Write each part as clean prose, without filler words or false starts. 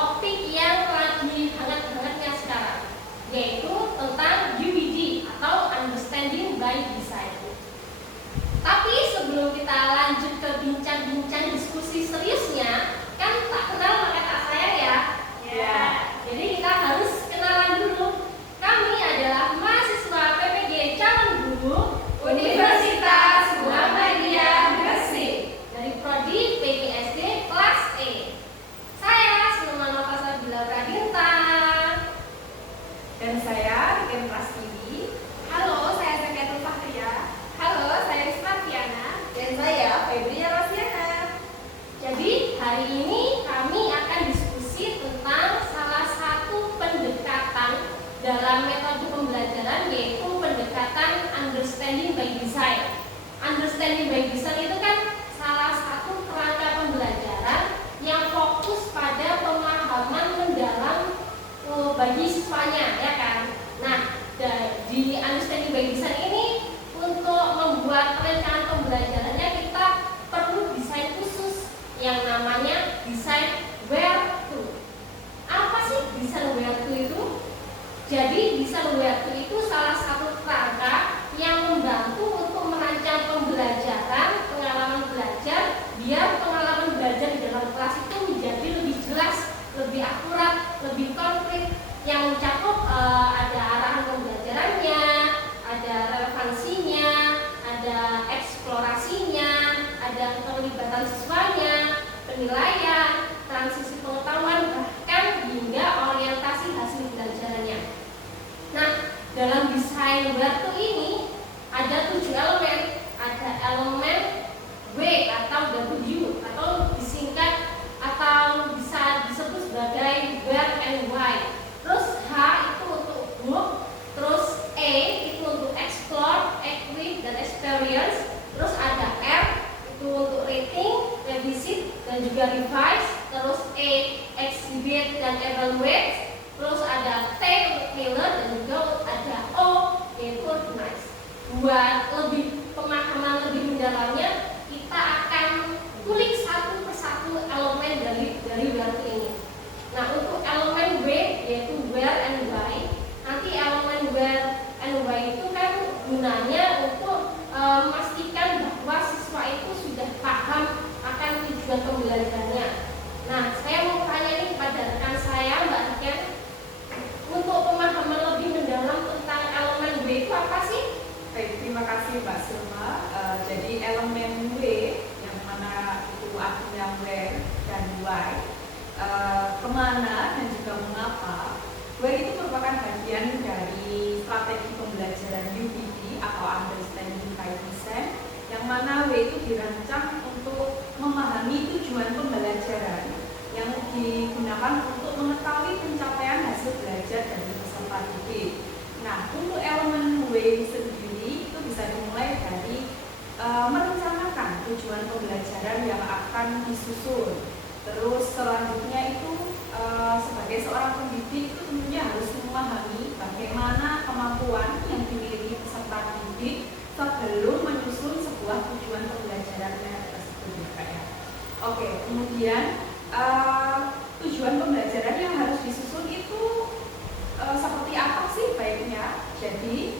topik yang lagi hangat-hangatnya sekarang, yaitu tentang UBD atau Understanding by Design. Tapi sebelum kita lanjut ke bincang-bincang diskusi seriusnya, kan tak kenal maka tak sayang ya? Ya. Jadi kita harus kenalan dulu. Kami adalah mahasiswa PPG Calon Guru Universitas Muhammadiyah Gresik dari Prodi PGSD kelas E. Saya Sulman Nafasa Bila Pradinta. Dan saya Riken Prastiwi. Halo, saya Zakatul Fahria. Halo, saya Risma Fiana. Dan saya Febria Rosiana. Jadi hari ini kami akan diskusi tentang salah satu pendekatan dalam metode pembelajaran, yaitu pendekatan Understanding by Design. Understanding by Design itu kan salah satu kerangka pembelajaran yang fokus pada pemahaman mendalam bagi siswanya, ya kan? Nah, di Understanding by Design ini untuk membuat perencanaan pembelajarannya kita perlu desain khusus yang namanya desain where to. Apa sih desain where to itu? Jadi desain where to itu salah satu kerangka yang membantu untuk merancang pembelajaran, pengalaman belajar, biar pengalaman belajar di dalam kelas itu menjadi lebih jelas, lebih akurat, lebih konkret, yang mencakup ada arahan pembelajarannya, ada relevansinya, ada eksplorasinya, ada keterlibatan siswanya, penilaian, transisi pengetahuan, bahkan hingga orientasi hasil belajarannya. Nah, dalam desain batu ini ada 7 elemen. Ada elemen W atau W atau disingkat atau bisa disebut sebagai where and why. Terus H itu untuk hook, terus E itu untuk explore, equip, dan experience. Terus ada R itu untuk rating, revisit, dan juga revise. Terus E exhibit dan evaluate. Terus ada T untuk tailor, dan juga ada O yaitu organize. Buat lebih pemahaman lebih mendalamnya, kita akan kulik satu persatu elemen dari where ini. Nah, untuk elemen W yaitu where and why, nanti elemen where and why itu kan gunanya untuk memastikan bahwa siswa itu sudah paham akan tujuan pembelajarannya. Nah, saya mau tanya nih kepada rekan saya, Mbak Riken, untuk pemahaman lebih mendalam tentang elemen W itu apa sih? Baik, terima kasih Mbak Sulma. Jadi elemen W yang mana itu artinya where dan why, kemana dan juga mengapa. Where itu merupakan bagian dari strategi pembelajaran UBD atau Understanding by Design, yang mana W itu dirancang untuk memahami tujuan pembelajaran yang digunakan untuk mengetahui pencapaian hasil belajar dari peserta didik. Nah, untuk elemen W sendiri itu bisa dimulai dari merencanakan tujuan pembelajaran yang akan disusun. Terus selanjutnya itu sebagai seorang pendidik itu tentunya harus memahami bagaimana kemampuan yang dimiliki peserta didik sebelum menyusun sebuah tujuan pembelajarannya tersebut, ya. Oke, kemudian tujuan pembelajaran yang harus disusun itu seperti apa sih baiknya? Jadi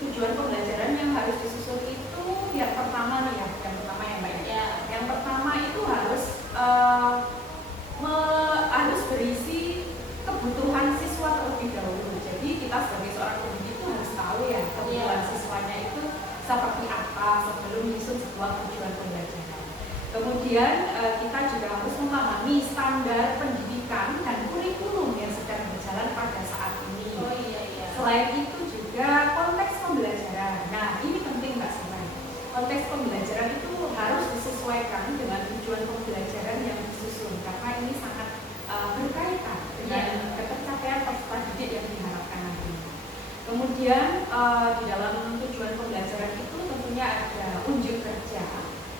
tujuan pembelajaran yang harus disusun itu yang pertama nih, yang pertama ya Mbak ya. Yang pertama itu harus harus berisi kebutuhan siswa terlebih dahulu. Jadi kita sebagai seorang pendidik itu harus tahu ya kebutuhan siswanya itu seperti apa sebelum menyusun sebuah tujuan pembelajaran. Kemudian kita juga harus memahami standar pendidikan dan kurikulum yang sedang berjalan pada saat ini. Selain itu juga konteks pembelajaran. Nah, ini penting Mbak Sima. Konteks pembelajaran itu harus disesuaikan dengan tujuan pembelajaran yang disusun, karena ini sangat berkaitan dengan ketercapaian peserta didik yang diharapkan nanti. Kemudian di dalam tujuan pembelajaran itu tentunya ada unjuk kerja.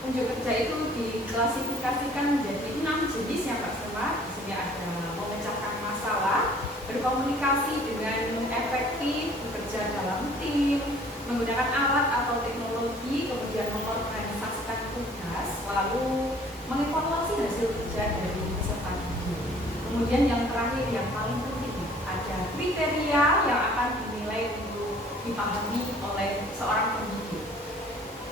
Unjuk kerja itu diklasifikasikan menjadi 6 jenis ya Mbak Sema. Di sini ada memecahkan masalah, berkomunikasi dengan efektif, bekerja dalam tim, menggunakan alat atau teknologi, kemudian mengorganisasikan tugas, lalu mengevaluasi hasil kerja dari peserta didik. dipahami oleh seorang pendidik.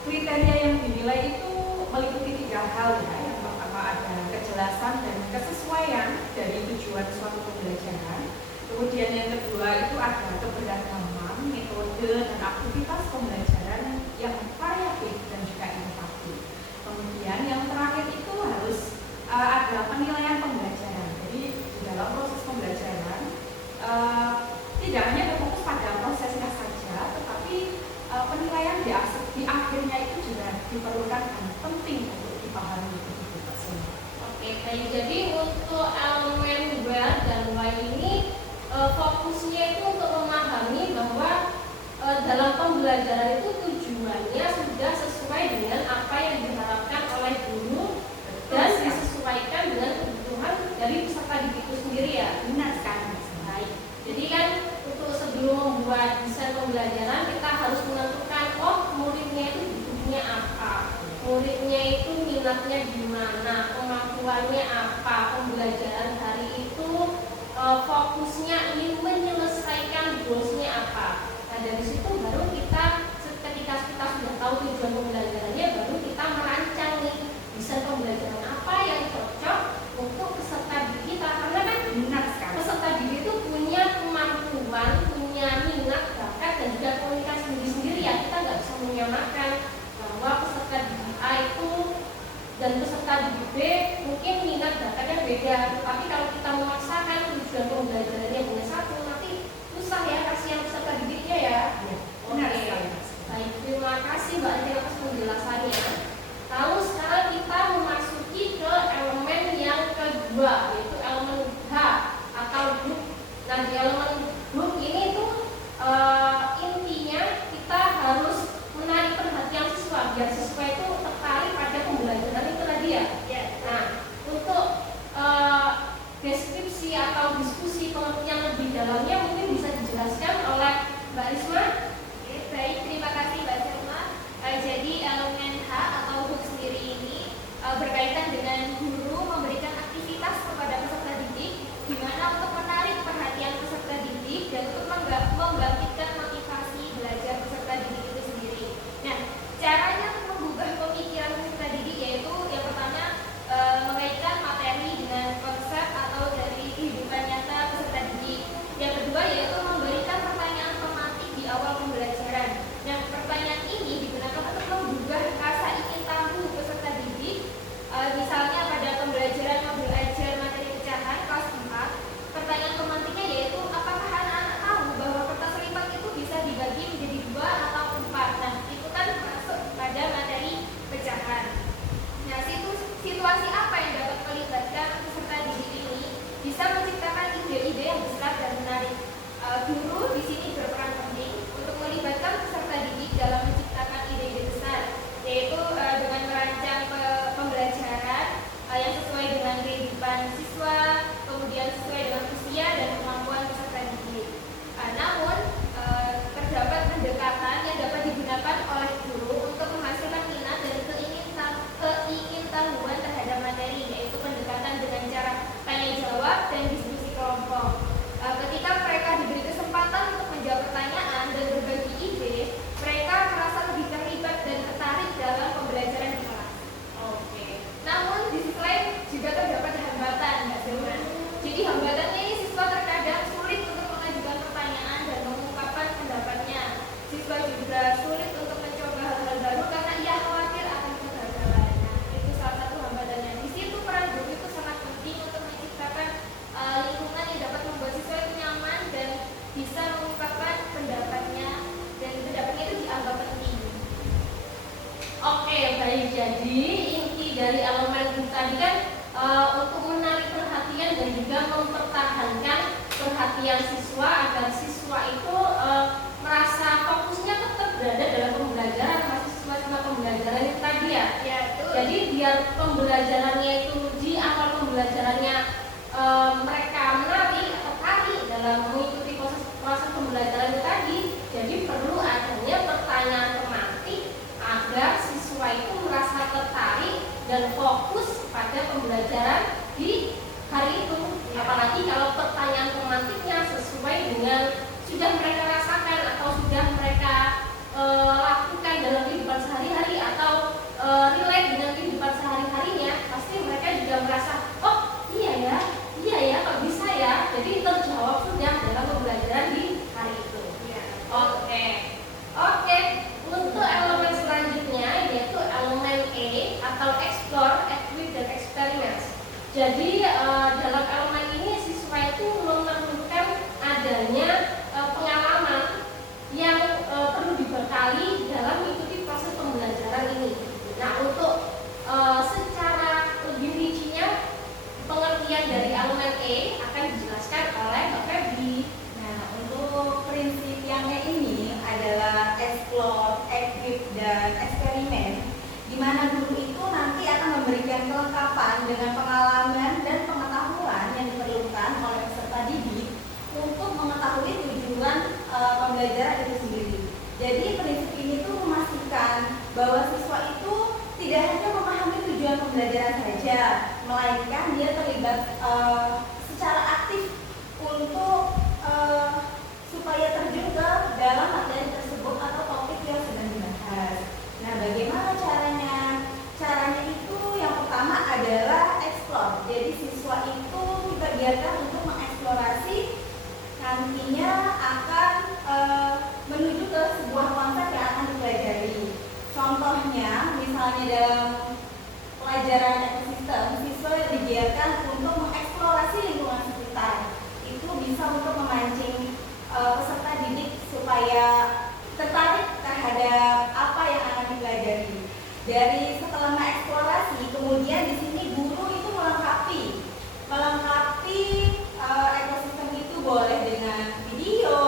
Kriteria yang dinilai itu meliputi 3 hal ya. Yang pertama ada kejelasan dan kesesuaian dari tujuan suatu pembelajaran. Kemudian yang kedua itu ada keberagaman, metode dan aktivitas pembelajaran yang variatif dan juga inovatif. Kemudian yang terakhir itu harus ada penilaian pembelajaran. Jadi di dalam proses pembelajaran tidak hanya berfokus pada prosesnya saja, tetapi penilaian di akhirnya itu juga diperlukan dan penting untuk dipahami begitu Pak Sema. Oke, baik. Jadi untuk elemen where dan why ini fokusnya itu untuk memahami bahwa dalam pembelajaran itu tujuannya sudah sesuai dengan apa yang diharapkan oleh guru dan disesuaikan dengan kebutuhan dari peserta didik itu sendiri ya. Benar sekali. Baik. Jadi kan untuk sebelum membuat desain pembelajaran kita harus menentukan muridnya itu butuhnya apa, muridnya itu minatnya di mana, kemampuannya apa, pembelajaran hari itu fokusnya ingin menyelesaikan goalsnya apa. Nah dari situ baru kita ketika kita sudah tahu tujuan pembelajarannya, baru kita merancang nih desain pembelajaran apa yang cocok untuk peserta didik kita, karena kan Benar sekali. peserta didik itu punya kemampuan, punya minat, bakat dan juga komunikasi sendiri-sendiri ya. Kita nggak bisa menyamakan bahwa peserta didik A itu dan peserta didik B mungkin minat bakatnya beda. Tapi kalau kita memaksakan tujuan pembelajarannya hanya satu, nanti susah ya kasihan peserta didiknya ya. Benar Oke. sekali. Baik, terima kasih Mbak Anja atas penjelasannya. Lalu sekarang kita memasuki ke elemen yang kedua, yaitu elemen H atau group. Nah di elemen group ini tuh intinya kita harus menarik perhatian siswa biar siswa itu tertarik pada pembelajaran itu tadi ya. Nah untuk deskripsi atau diskusi pengertian lebih dalamnya mungkin bisa dijelaskan oleh Mbak Risma. Baik, terima kasih Mbak Selma. Jadi elemen H atau hook sendiri ini berkaitan dengan guru memberikan aktivitas kepada peserta didik, di mana untuk menarik perhatian peserta didik dan untuk membangkitkan motivasi belajar peserta didik itu sendiri. Nah, caranya untuk mengubah pemikiran peserta didik yaitu yang pertama mengaitkan materi dengan konsep atau dari kehidupan nyata peserta didik. Yang kedua yaitu memberikan pertanyaan tematik di awal pembelajaran. Nah, pertanyaan ini digunakan untuk mengubah rasa ingin tahu peserta didik. Misalnya pada pembelajaran modul ajar materi pecahan kelas 4, pertanyaan tematiknya yaitu apakah anak-anak tahu bahwa kertas lipat itu bisa dibagi menjadi 2 atau 4. Nah, itu kan masuk pada materi pecahan. Nah, situasi apa yang dapat melibatkan peserta didik ini bisa menciptakan ide-ide yang besar dan menarik. Guru di sini berperan penting untuk melibatkan peserta didik dalam menciptakan ide-ide besar, yaitu dengan merancang pembelajaran yang sesuai dengan kehidupan siswa, kemudian sesuai dengan usia dan kemampuan peserta didik. Namun terdapat pendekatan yang dapat digunakan oleh guru untuk menghasilkan minat dan keingintahuan terhadap materi, yaitu pendekatan dengan cara tanya jawab dan diskusi kelompok. Ketika mereka diberi kesempatan untuk menjawab pertanyaan dan berbagi ide, mereka merasa lebih terlibat dan tertarik dalam pembelajaran di kelas. Oke. Namun di sisi lain juga terdapat hambatan, Mbak Selma. Jadi hambatannya ini siswa terkadang sulit untuk mengajukan pertanyaan dan mengungkapkan pendapatnya. Siswa juga sulit untuk mencoba hal-hal baru karena ia khawatir akan kegagalan. Nah, itu salah satu hambatannya. Di situ peran guru itu sangat penting untuk menciptakan lingkungan yang dapat membuat siswa itu nyaman dan bisa mengungkapkan pendapatnya, dan pendapatnya itu dianggap penting. Oke, baik. Jadi inti dari elemen itu tadi kan untuk menarik perhatian dan juga mempertahankan perhatian siswa agar siswa itu merasa fokusnya tetap berada dalam pembelajaran, mahasiswa sama pembelajaran itu tadi ya. Ya, betul. Jadi biar pembelajarannya itu di awal pembelajarannya mereka menarik atau tertarik dalam mengikuti proses pembelajaran itu tadi. Jadi perlu adanya pertanyaan tematik agar siswa itu merasa tertarik dan fokus pada pembelajaran di hari itu. Apalagi kalau pertanyaan tematiknya sesuai dengan sudah mereka rasakan atau sudah mereka memberikan kelengkapan dengan pengalaman dan pengetahuan yang diperlukan oleh peserta didik untuk mengetahui tujuan pembelajaran itu sendiri. Jadi prinsip ini tuh memastikan bahwa siswa itu tidak hanya memahami tujuan pembelajaran saja, melainkan dia terlibat secara aktif untuk supaya terjun ke dalam materi tersebut atau topik yang sedang dibahas. Nah, bagaimana caranya? Caranya itu yang pertama adalah explore. Jadi siswa itu kita biarkan untuk mengeksplorasi nantinya akan menuju ke sebuah konsep yang akan dipelajari. Contohnya, misalnya dalam pelajaran ekosistem, siswa dibiarkan untuk mengeksplorasi lingkungan sekitar. Itu bisa untuk memancing peserta didik supaya tertarik terhadap apa yang akan dipelajari. Dari setelah mengeksplorasi, kemudian di sini guru itu melengkapi ekosistem itu boleh dengan video,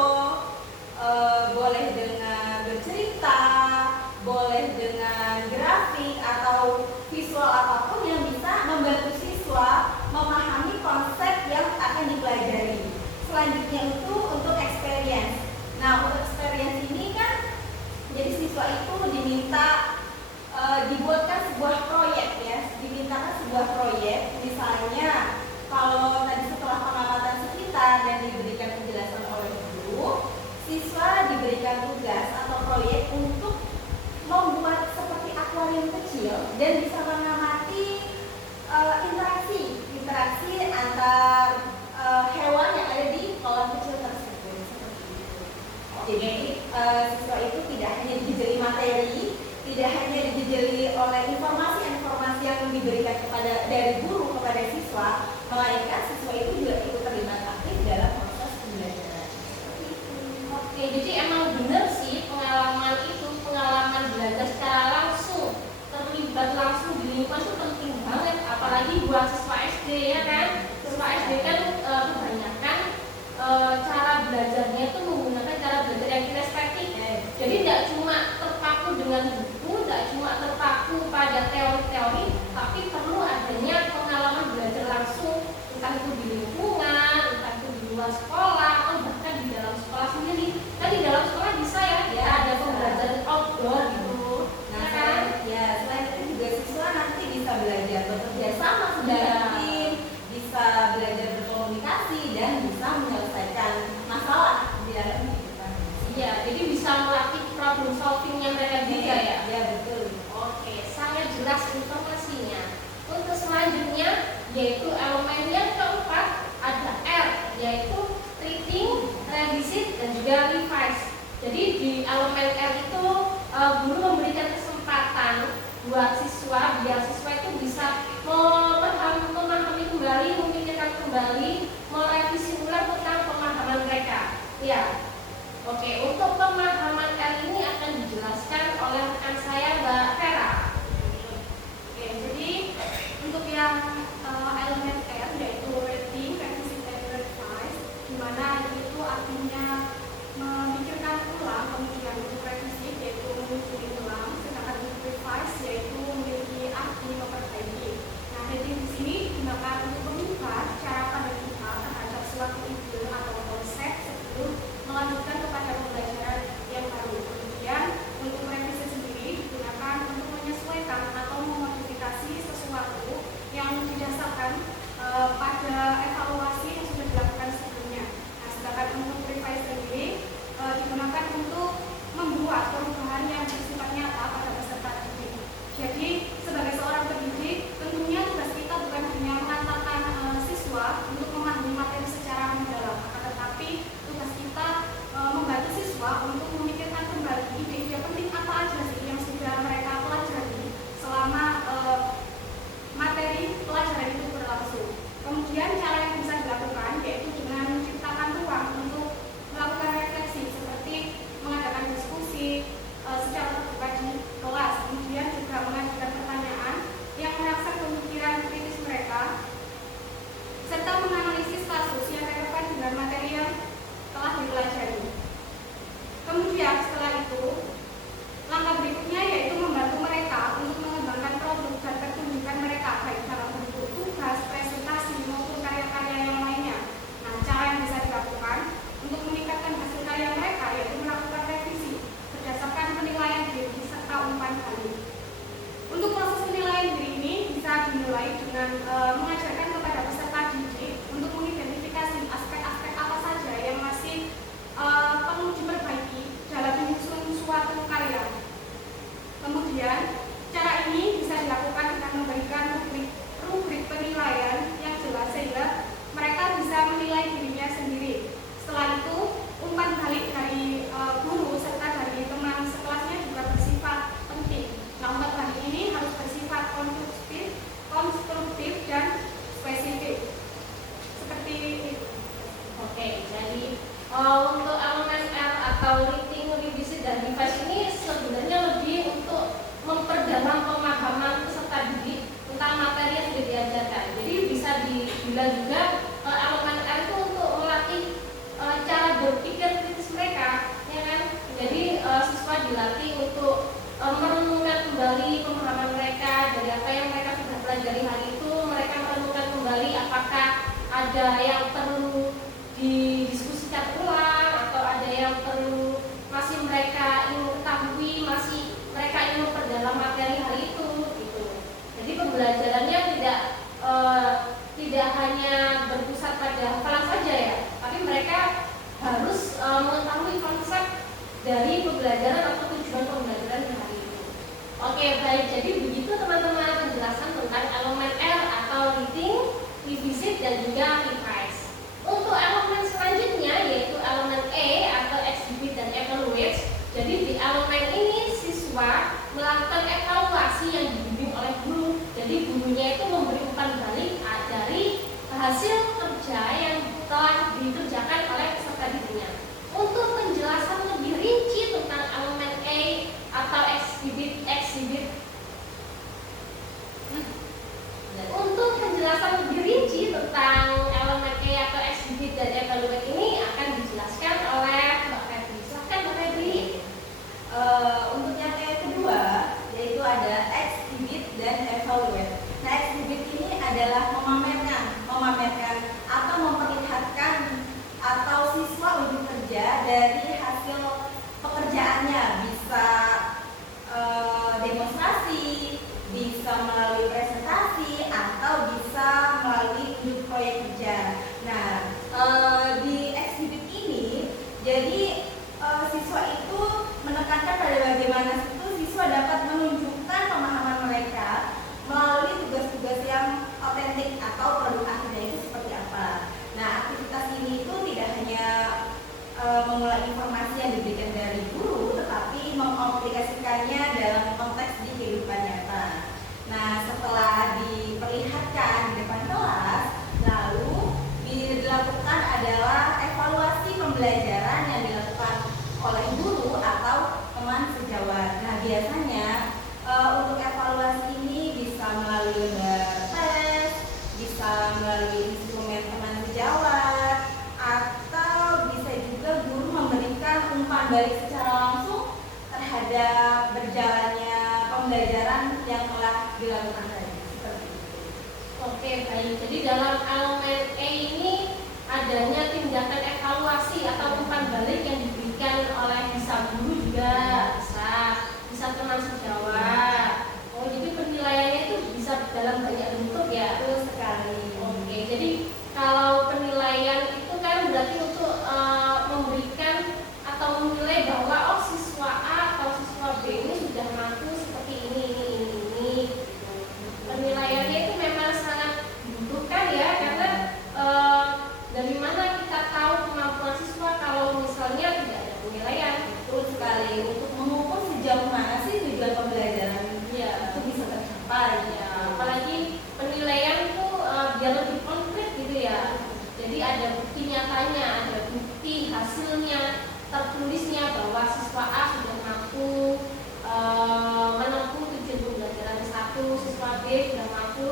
boleh dengan bercerita, boleh dengan grafik atau visual apapun yang bisa membantu siswa memahami konsep yang akan dipelajari. Selanjutnya itu untuk experience. Nah, untuk experience ini kan jadi siswa itu diminta dibuatkan sebuah proyek ya, dimintakan sebuah proyek. Misalnya kalau tadi setelah pengamatan sekitar dan diberikan penjelasan oleh guru, siswa diberikan tugas atau proyek untuk membuat seperti akuarium kecil dan bisa mengamati interaksi antar hewan yang ada di kolam kecil tersebut. Seperti itu. Jadi siswa itu tidak hanya dijejeli materi, tidak hanya dijejeli oleh informasi-informasi yang diberikan dari guru kepada siswa, melainkan siswa itu juga ikut terlibat aktif dalam proses pembelajaran. Seperti itu. Oke, jadi emang benar sih pengalaman belajar secara langsung, terlibat langsung di lingkungan itu penting banget, apalagi buat siswa SD ya kan. Siswa SD kan kebanyakan cara belajarnya itu menggunakan cara belajar yang kinestetik. Jadi tidak cuma terpaku dengan buku, tidak cuma terpaku pada teori-teori, tapi perlu adanya pengalaman belajar langsung, entah itu di lingkungan, entah itu di luar sekolah, atau bahkan di dalam sekolah sendiri. Kan di dalam sekolah bisa ya ada pembelajaran outdoor gitu. Nah, selain itu juga siswa nanti bisa belajar bekerja sama secara tim, bisa belajar berkomunikasi dan bisa menyelesaikan masalah di dalam kehidupan. Iya, jadi bisa melatih problem solvingnya mereka juga ya. Iya, betul. didik. Untuk proses penilaian diri ini bisa dimulai dengan mengajarkan kepada peserta didik untuk mengidentifikasi aspek-aspek apa saja yang masih perlu diperbaiki dalam menyusun suatu karya. Kemudian, cara ini bisa dilakukan dengan memberikan rubrik penilaian yang jelas sehingga mereka bisa menilai dirinya sendiri. Setelah itu, umpan balik dari guru serta dari teman sekelasnya juga bersifat penting. Nah, umpan balik ini harus bersifat konstruktif dan spesifik. Seperti itu. Oke, jadi untuk elemen R atau reading, revisit, dan revise ini sebenarnya lebih untuk memperdalam pemahaman peserta didik tentang materi yang sudah diajarkan. Jadi bisa dibilang juga elemen R itu untuk melatih cara berpikir kritis mereka, ya kan? Jadi siswa dilatih untuk merenungkan kembali pemahaman mereka dari apa yang mereka sudah pelajari hari itu. Mereka merenungkan kembali apakah ada yang perlu didiskusikan ulang atau ada yang perlu masih mereka ingin ketahui, masih mereka ingin memperdalam materi hari itu gitu. Jadi pembelajarannya tidak hanya berpusat pada hafalan saja ya, tapi mereka harus mengetahui konsep dari pembelajaran atau tujuan pembelajaran hari itu. Oke, baik, jadi begitu teman-teman penjelasan tentang elemen R atau reading, revisit, dan juga revise. Untuk elemen selanjutnya yaitu elemen E atau exhibit dan evaluate. Jadi di elemen ini siswa melakukan evaluasi yang dibimbing oleh guru. Jadi gurunya itu memberi umpan balik dari hasil kerja yang telah dikerjakan oleh peserta didiknya. Untuk penjelasan lebih rinci tentang elemen E atau exhibit. Untuk penjelasan lebih rinci tentang elemen E atau exhibit dan evaluate ini akan dijelaskan oleh Mbak Febri. Silahkan Mbak Febri. Untuk yang kedua yaitu ada exhibit dan evaluate. Nah, exhibit ini adalah memamerkan atau memperlihatkan atau siswa unjuk kerja dari hasil pekerjaannya, bisa demonstrasi, bisa melalui presentasi, atau bisa melalui unit proyek kerja. Nah, di exhibit ini jadi siswa itu menekankan pada bagaimana siswa dapat menunjukkan pemahaman mereka melalui tugas-tugas yang otentik atau produk akhirnya itu seperti apa. Nah, aktivitas ini itu tidak hanya mengulang informasi yang diberikan dari guru, tetapi mengaplikasikannya dalam konteks di kehidupan nyata. Nah, setelah diperlihatkan di depan kelas, lalu dilakukan adalah evaluasi pembelajaran yang dilakukan oleh guru atau teman sejawat. Nah, biasanya untuk evaluasi ini bisa melalui lembar tes, bisa melalui instrumen teman sejawat, atau bisa juga guru memberikan umpan balik secara langsung terhadap berjalannya pembelajaran yang telah dilakukan tadi. Seperti itu. Oke, baik. Jadi dalam elemen E ini adanya tindakan evaluasi atau umpan balik yang diberikan oleh bisa guru juga bisa teman sejawat. Oh, jadi penilaiannya itu bisa dalam banyak bentuk ya. Betul sekali. Oke, jadi kalau penilaian itu kan berarti untuk memberikan atau menilai bahwa oh siswa A atau siswa B ini sudah mampu seperti ini. Gitu. Penilaiannya itu memang sangat dibutuhkan ya, karena dari mana kita tahu kemampuan siswa kalau misalnya tidak ada penilaian. Betul sekali. Untuk mengukur sejauh mana sih tujuan pembelajaran Ya, itu bisa tercapai. ya, apalagi penilaian itu biar lebih konkret gitu ya. Jadi ada bukti nyatanya, ada bukti hasilnya, tertulisnya bahwa siswa A sudah mampu menempuh tujuan pembelajaran 1, siswa B sudah mampu.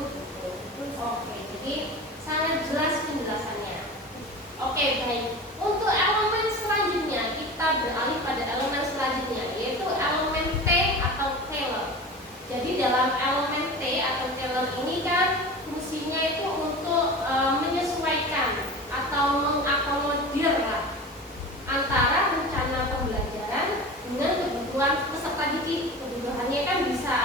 Oke, jadi sangat jelas penjelasannya. Oke, baik. Untuk elemen selanjutnya kita beralih pada elemen selanjutnya yaitu elemen T atau tailor. Jadi dalam elemen T atau tailor ini kan fungsinya itu untuk menyesuaikan atau mengakomodir antara rencana pembelajaran dengan kebutuhan peserta didik. Kebutuhannya kan bisa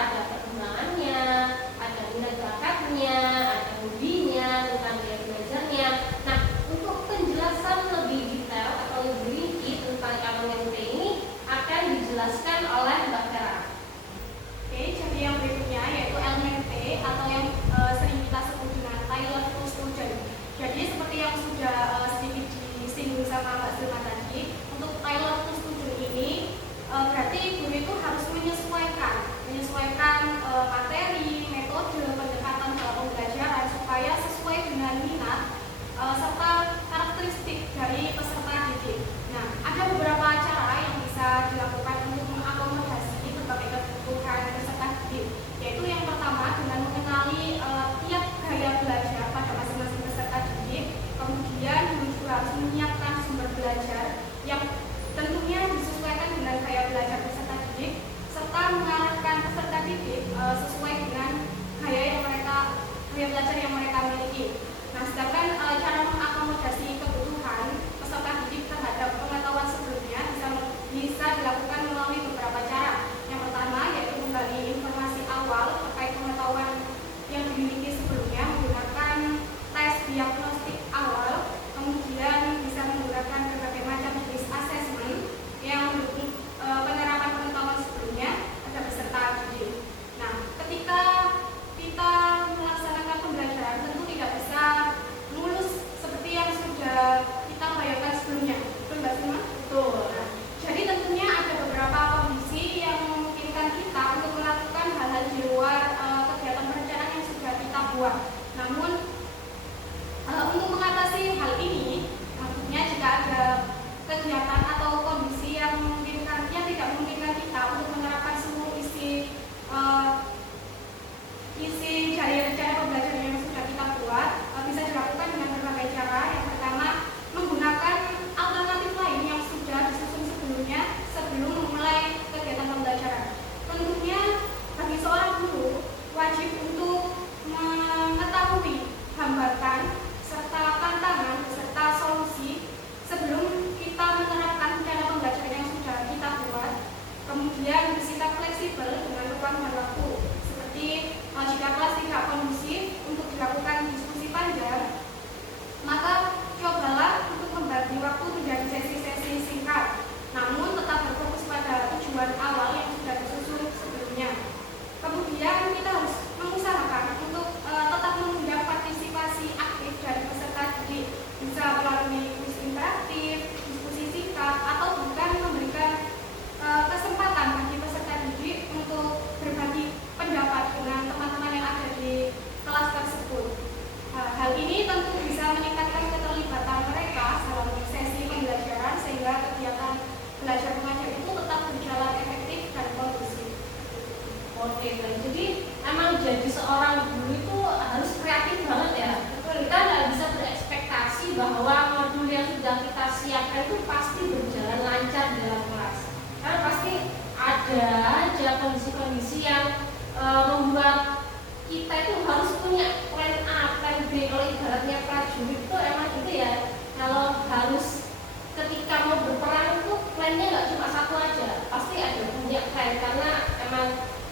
menjadi seorang guru itu harus kreatif banget ya. Kita nggak bisa berekspektasi bahwa modul yang sudah kita siapkan itu pasti berjalan lancar dalam kelas. Karena pasti ada aja kondisi-kondisi yang membuat kita itu harus punya plan A, plan B. Kalau ibaratnya prajurit itu emang gitu ya. Kalau harus ketika mau berperang itu plannya nggak cuma satu aja, pasti ada punya plan karena emang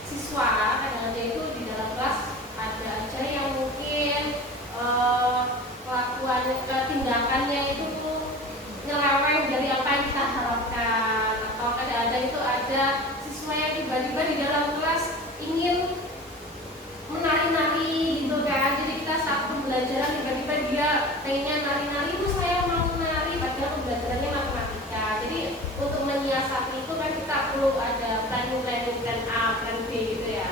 siswa kadang-kadang itu di dalam kelas ada aja yang mungkin kelakuan tindakannya itu nyeleweng dari apa yang kita harapkan, atau kadang-kadang itu ada siswa yang tiba-tiba di dalam kelas ingin menari-nari gitu kan. Jadi kita saat pembelajaran tiba-tiba dia pengennya nari-nari, itu saya mau nari padahal pembelajarannya matematika. Jadi untuk menyiasati itu kan kita perlu ada plan A, plan B gitu ya.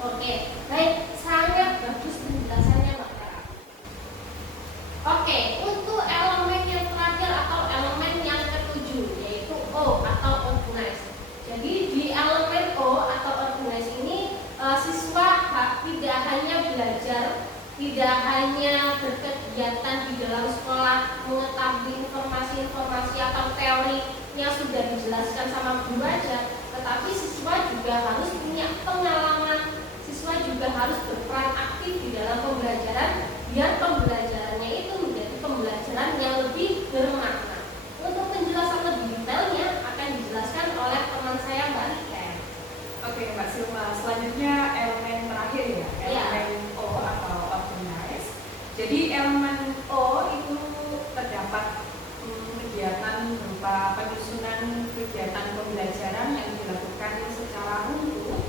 Oke, baik, sangat bagus penjelasannya Mbak Tara. Oke, untuk elemen yang terakhir atau elemen yang ketujuh yaitu O atau organize. Jadi di elemen O atau organize ini siswa tidak hanya belajar, tidak hanya berkegiatan di dalam sekolah mengetahui informasi-informasi atau teori yang sudah dijelaskan sama guru aja, tetapi siswa juga harus punya pengalaman, siswa juga harus berperan aktif di dalam pembelajaran biar pembelajarannya itu menjadi pembelajaran yang lebih bermakna. Untuk penjelasan lebih detailnya akan dijelaskan oleh teman saya Mbak Riken. Oke Mbak Silma, selanjutnya elemen terakhir ya, elemen O atau organize. Jadi elemen O itu terdapat kegiatan berupa penyusunan kegiatan pembelajaran yang dilakukan secara runtuh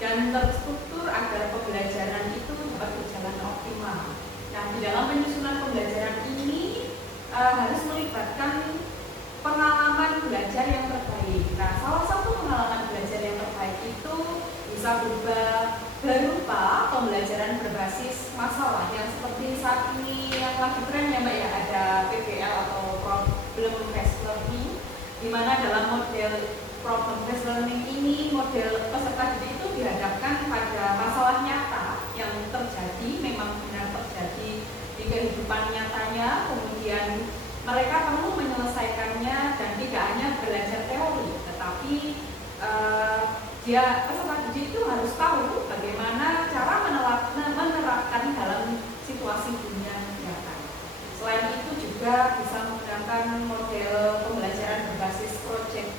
dan terstruktur agar pembelajaran itu dapat berjalan optimal. Nah, di dalam penyusunan pembelajaran ini harus melibatkan pengalaman belajar yang terbaik. Nah, salah satu pengalaman belajar yang terbaik itu bisa berupa pembelajaran berbasis masalah yang seperti saat ini yang lagi tren ya Mbak ya, ada PBL atau problem based learning, di mana dalam model problem based learning ini model peserta didik itu dihadapkan pada masalah nyata yang terjadi, memang benar terjadi di kehidupan nyatanya, kemudian mereka perlu menyelesaikannya dan tidak hanya belajar teori, tetapi peserta didik itu harus tahu bagaimana cara menerapkan dalam situasi dunia nyata. Selain itu juga bisa menggunakan model pembelajaran berbasis project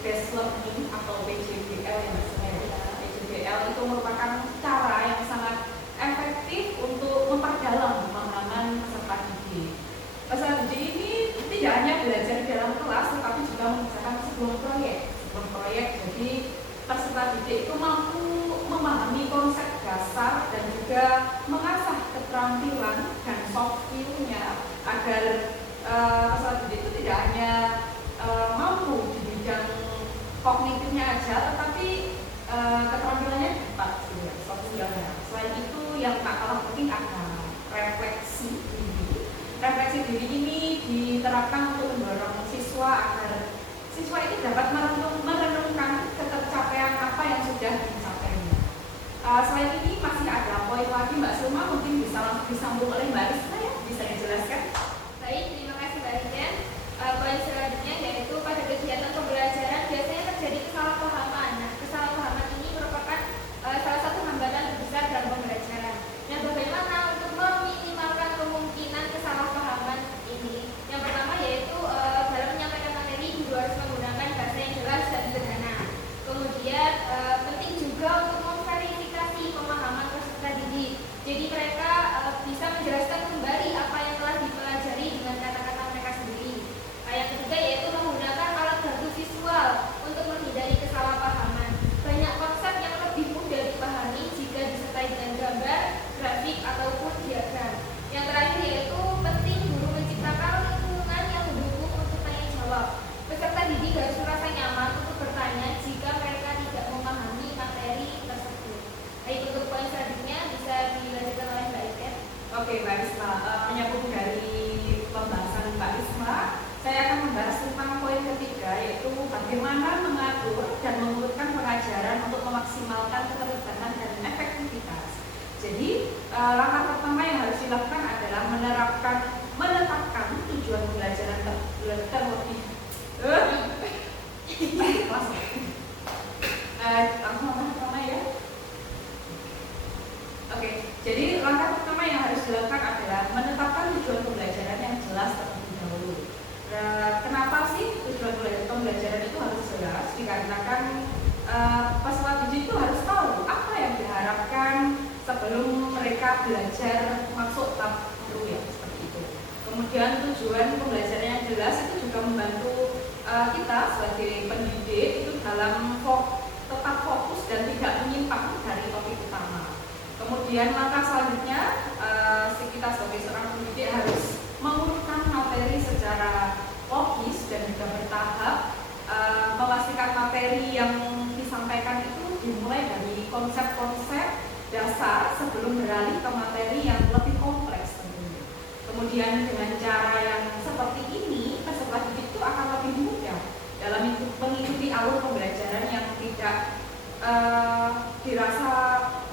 based learning atau PJBL yang maksudnya PJBL itu merupakan cara yang sangat efektif untuk memperdalam pemahaman peserta didik. Peserta didik ini tidak hanya belajar di dalam kelas, tetapi juga mengerjakan sebuah proyek. Jadi peserta didik itu mampu memahami konsep dasar dan juga mengasah keterampilan dan soft skill-nya agar peserta didik itu tidak hanya mampu di bidang kognitifnya aja, tetapi keterampilannya dapat soft skill-nya. Selain itu yang tak kalah penting ada refleksi diri. Refleksi diri ini diterapkan untuk mendorong siswa agar siswa itu dapat merenungkan ketercapaian apa yang sudah dicapainya. Selain ini masih ada poin lagi Mbak Silma, mungkin bisa langsung disambung oleh Mbak Rizka ya, bisa dijelaskan? Baik, terima kasih Mbak Riken. Poin selanjutnya yaitu pada kegiatan pembelajaran biasanya terjadi kesalahpahaman. Nah, kesalahpahaman ini merupakan salah satu hambatan terbesar dalam pembelajaran. Nah, bagaimana untuk meminimalkan kemungkinan kesalahpahaman ini? Yang pertama yaitu dalam menyampaikan materi guru harus menggunakan bahasa yang jelas dan sederhana. Kemudian penting juga untuk memverifikasi pemahaman peserta didik. Jadi mereka bisa menjelaskan kembali langkah pertama yang harus dilakukan adalah menetapkan tujuan pembelajaran terlebih. Langsung langkah pertama ya. Oke, jadi langkah pertama yang harus dilakukan adalah menetapkan tujuan pembelajaran yang jelas terlebih dahulu. Kenapa sih tujuan pembelajaran itu harus jelas? Dikarenakan peserta didik itu harus tahu apa yang diharapkan sebelum mereka belajar masuk tahap baru ya, seperti itu. Kemudian tujuan pembelajaran yang jelas itu juga membantu kita sebagai pendidik itu dalam tetap fokus dan tidak menyimpang dari topik utama. Kemudian langkah selanjutnya kita sebagai seorang pendidik harus mengurutkan materi secara logis dan juga bertahap, memastikan materi yang disampaikan itu dimulai dari konsep-konsep dasar sebelum beralih ke materi yang lebih kompleks tentunya. Kemudian dengan cara yang seperti ini, peserta didik itu akan lebih mudah dalam mengikuti alur pembelajaran yang tidak dirasa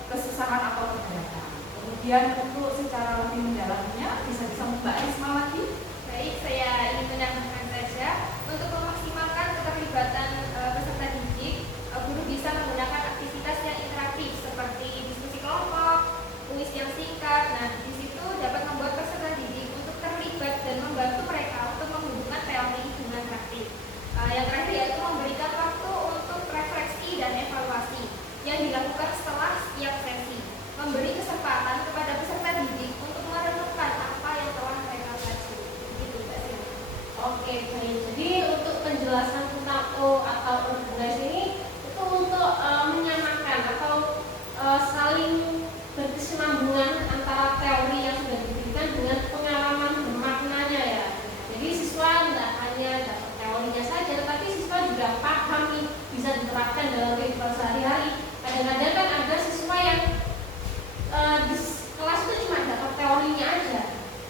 kesusahan atau keberatan. Kemudian untuk secara lebih mendalamnya bisa Mbak Esma lagi. Baik, saya ingin menambahkan saja untuk memaksimalkan keterlibatan peserta didik, guru bisa menggunakan aktivitas yang interaktif seperti diskusi kelompok, kuis yang singkat. Nah, di situ dapat membuat peserta didik untuk terlibat dan membantu mereka untuk menghubungkan teori dengan praktik. Yang terakhir yaitu memberikan waktu untuk refleksi dan evaluasi yang dilakukan setelah setiap sesi, memberi kesempatan kepada peserta didik untuk merenungkan apa yang telah mereka pelajari. Begitu, Mbak Sina. Oke, baik. Jadi untuk penjelasan tentang O atau organisasi ini itu untuk menyamakan atau saling berkesinambungan antara teori yang sudah diberikan dengan pengalaman bermaknanya ya. Jadi siswa tidak hanya dapat teorinya saja, tetapi siswa juga paham nih, bisa diterapkan dalam kehidupan sehari-hari. Kadang-kadang kan ada siswa yang di kelas itu cuma dapat teorinya aja,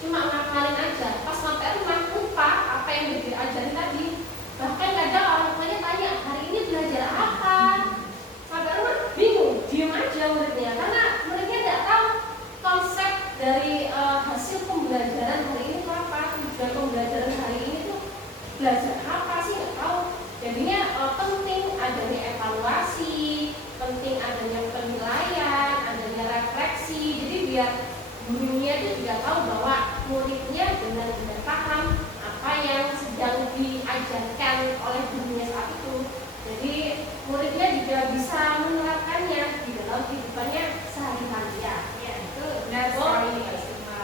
cuma ngapalin aja, pas sampai rumah lupa apa yang diajarin tadi. Bahkan kadang orang tuanya tanya, hari ini belajar apa? Sampai rumah bingung, diem aja muridnya, karena muridnya tidak tahu konsep dari hasil pembelajaran hari ini itu apa, tujuan pembelajaran hari ini tuh belajar apa sih, nggak tahu. Jadinya penting adanya evaluasi, penting adanya penilaian, adanya refleksi. Jadi biar gurunya itu juga tahu bahwa muridnya benar-benar paham apa yang sedang diajarkan oleh gurunya saat itu. Jadi muridnya juga bisa menerapkannya di dalam kehidupannya sehari-hari ya. Ya, itu Benar sekali, Mbak Sima.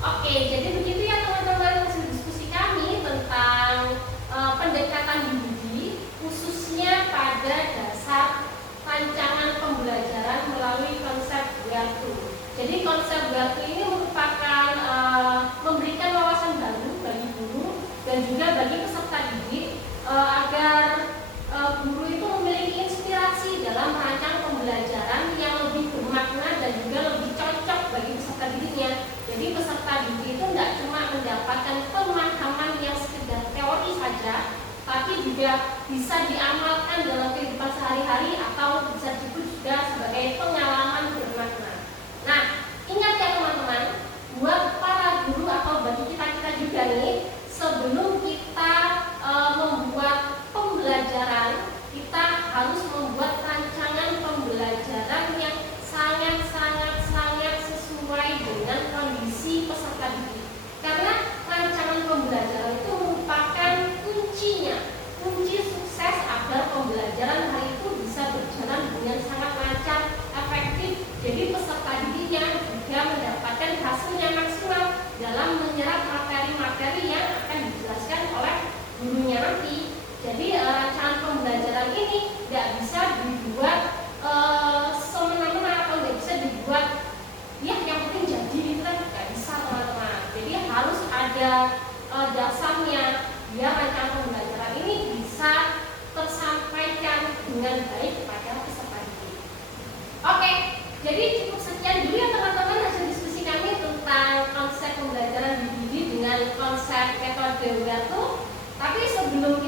Oke, jadi begitu ya teman-teman hasil diskusi kami tentang pendekatan didik khususnya pada dasar rancangan pembelajaran melalui konsep WEARTU. Jadi konsep WEARTU ini merupakan memberikan wawasan baru bagi guru dan juga bagi peserta didik agar guru itu memiliki inspirasi dalam merancang pembelajaran yang lebih bermakna dan juga lebih cocok bagi peserta didiknya. Jadi peserta didik itu tidak cuma mendapatkan pemahaman yang sekedar teori saja, tapi juga bisa diamalkan dalam kehidupan sehari-hari atau bisa disebut juga sebagai pengalaman bermakna. Nah, ingat ya teman-teman, buat para guru atau bagi kita juga nih, sebelum kita membuat pembelajaran, kita harus membuat rancangan pembelajaran yang sangat sesuai dengan kondisi peserta didik. Karena rancangan pembelajaran itu merupakan kunci sukses agar pembelajaran hari itu bisa berjalan dengan sangat lancar, efektif. Jadi peserta didiknya juga mendapatkan hasil yang maksimal dalam menyerap materi-materi yang akan dijelaskan oleh gurunya nanti. Jadi rancangan pembelajaran ini tidak bisa dibuat semena-mena atau tidak bisa dibuat ya yang penting jadi gitu kan, nggak bisa teman-teman. Jadi harus ada dasarnya biar rancangan pembelajaran ini bisa tersampaikan dengan baik kepada peserta didik. Oke, jadi cukup sekian dulu ya teman-teman hasil diskusi kami tentang konsep pembelajaran didik dengan konsep metode WEARTU. Tapi sebelum